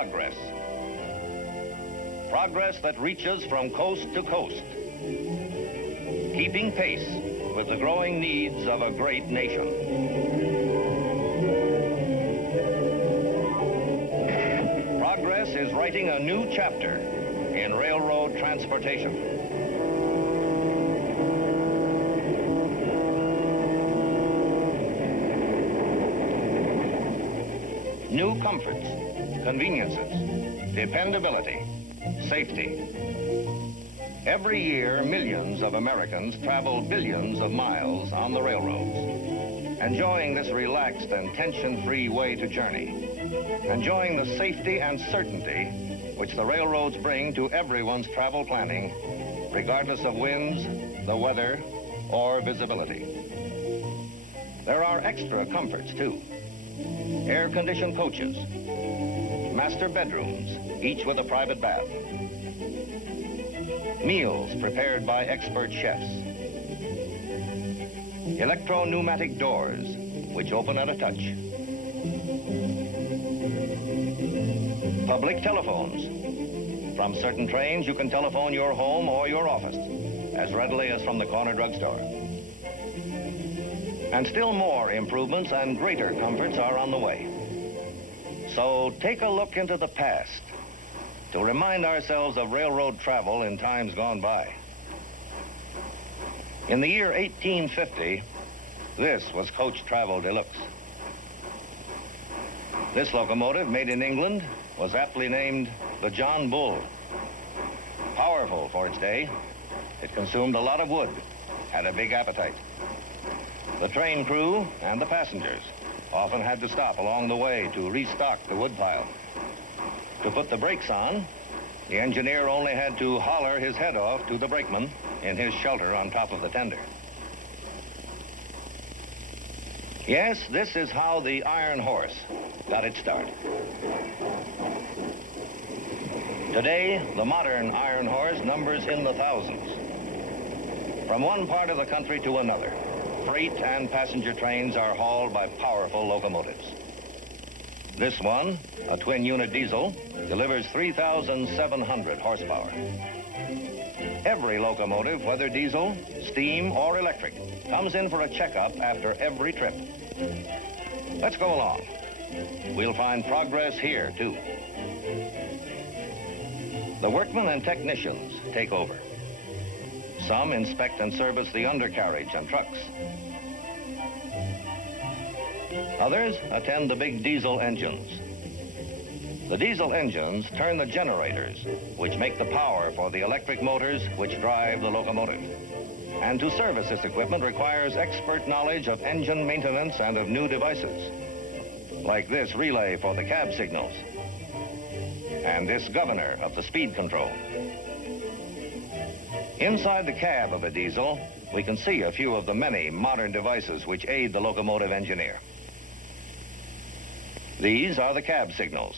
progress. Progress that reaches from coast to coast, keeping pace with the growing needs of a great nation. Progress is writing a new chapter in railroad transportation. New comforts, conveniences, dependability, safety. Every year, millions of Americans travel billions of miles on the railroads, enjoying this relaxed and tension-free way to journey, enjoying the safety and certainty which the railroads bring to everyone's travel planning, regardless of winds, the weather, or visibility. There are extra comforts, too. Air-conditioned coaches, master bedrooms, each with a private bath, meals prepared by expert chefs, electro-pneumatic doors which open at a touch, public telephones. From certain trains, you can telephone your home or your office as readily as from the corner drugstore. And still more improvements and greater comforts are on the way. So take a look into the past to remind ourselves of railroad travel in times gone by. In the year 1850, this was coach travel deluxe. This locomotive, made in England, was aptly named the John Bull. Powerful for its day, it consumed a lot of wood, had a big appetite. The train crew and the passengers often had to stop along the way to restock the woodpile. To put the brakes on, the engineer only had to holler his head off to the brakeman in his shelter on top of the tender. Yes, this is how the iron horse got its start. Today, the modern iron horse numbers in the thousands. From one part of the country to another, freight and passenger trains are hauled by powerful locomotives. This one, a twin-unit diesel, delivers 3,700 horsepower. Every locomotive, whether diesel, steam, or electric, comes in for a checkup after every trip. Let's go along. We'll find progress here, too. The workmen and technicians take over. Some inspect and service the undercarriage and trucks. Others attend the big diesel engines. The diesel engines turn the generators, which make the power for the electric motors which drive the locomotive. And to service this equipment requires expert knowledge of engine maintenance and of new devices, like this relay for the cab signals, and this governor of the speed control. Inside the cab of a diesel, we can see a few of the many modern devices which aid the locomotive engineer. These are the cab signals.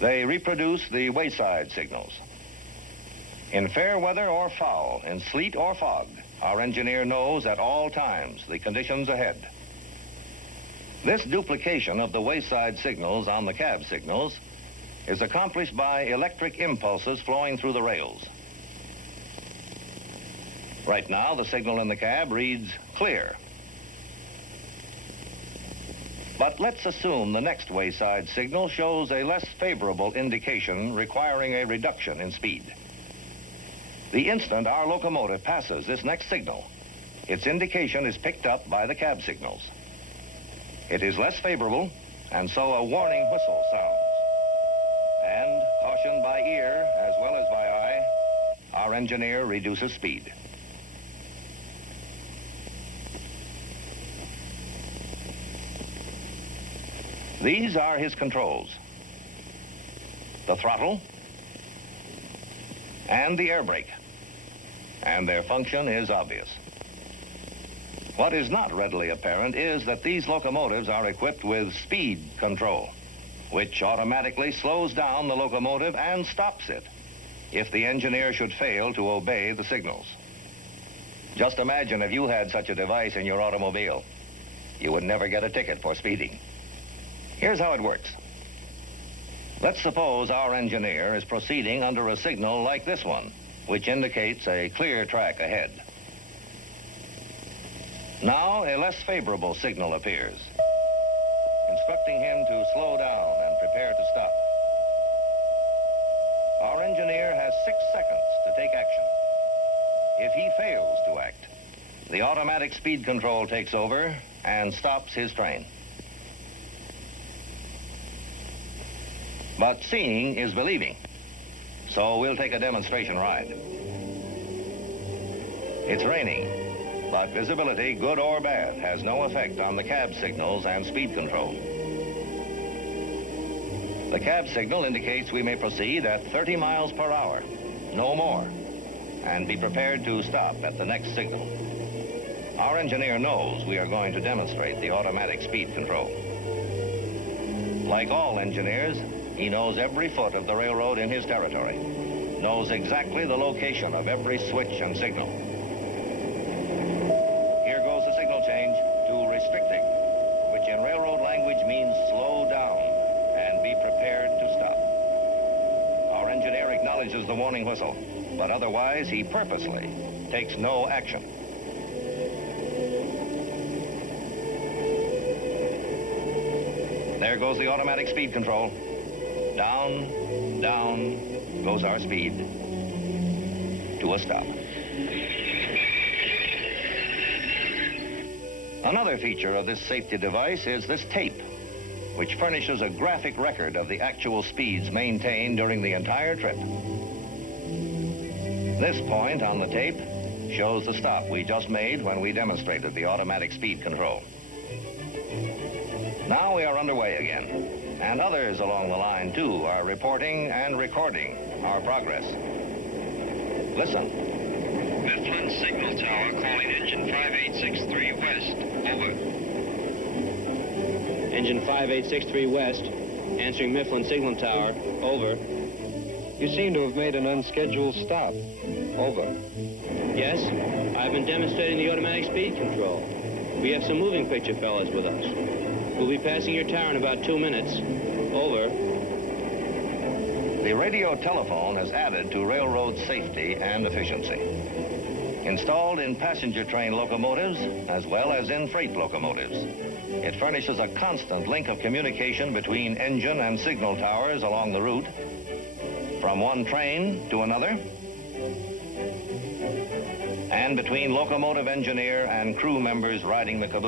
They reproduce the wayside signals. In fair weather or foul, in sleet or fog, our engineer knows at all times the conditions ahead. This duplication of the wayside signals on the cab signals is accomplished by electric impulses flowing through the rails. Right now, the signal in the cab reads clear. But let's assume the next wayside signal shows a less favorable indication requiring a reduction in speed. The instant our locomotive passes this next signal, its indication is picked up by the cab signals. It is less favorable, and so a warning whistle sounds. And, cautioned by ear as well as by eye, our engineer reduces speed. These are his controls: the throttle and the air brake, and their function is obvious. What is not readily apparent is that these locomotives are equipped with speed control, which automatically slows down the locomotive and stops it if the engineer should fail to obey the signals. Just imagine if you had such a device in your automobile. You would never get a ticket for speeding. Here's how it works. Let's suppose our engineer is proceeding under a signal like this one, which indicates a clear track ahead. Now, a less favorable signal appears, instructing him to slow down and prepare to stop. Our engineer has 6 seconds to take action. If he fails to act, the automatic speed control takes over and stops his train. But seeing is believing, so we'll take a demonstration ride. It's raining, but visibility, good or bad, has no effect on the cab signals and speed control. The cab signal indicates we may proceed at 30 miles per hour, no more, and be prepared to stop at the next signal. Our engineer knows we are going to demonstrate the automatic speed control. Like all engineers, he knows every foot of the railroad in his territory, knows exactly the location of every switch and signal. Here goes the signal change to restricting, which in railroad language means slow down and be prepared to stop. Our engineer acknowledges the warning whistle, but otherwise he purposely takes no action. There goes the automatic speed control. Down, down goes our speed to a stop. Another feature of this safety device is this tape, which furnishes a graphic record of the actual speeds maintained during the entire trip. This point on the tape shows the stop we just made when we demonstrated the automatic speed control. Now we are underway again, and others along the line, too, are reporting and recording our progress. Listen. Mifflin Signal Tower calling engine 5863 West. Over. Engine 5863 West, answering Mifflin Signal Tower. Over. You seem to have made an unscheduled stop. Over. Yes, I've been demonstrating the automatic speed control. We have some moving picture fellas with us. We'll be passing your tower in about 2 minutes. Over. The radio telephone has added to railroad safety and efficiency. Installed in passenger train locomotives as well as in freight locomotives, it furnishes a constant link of communication between engine and signal towers along the route, from one train to another, and between locomotive engineer and crew members riding the caboose.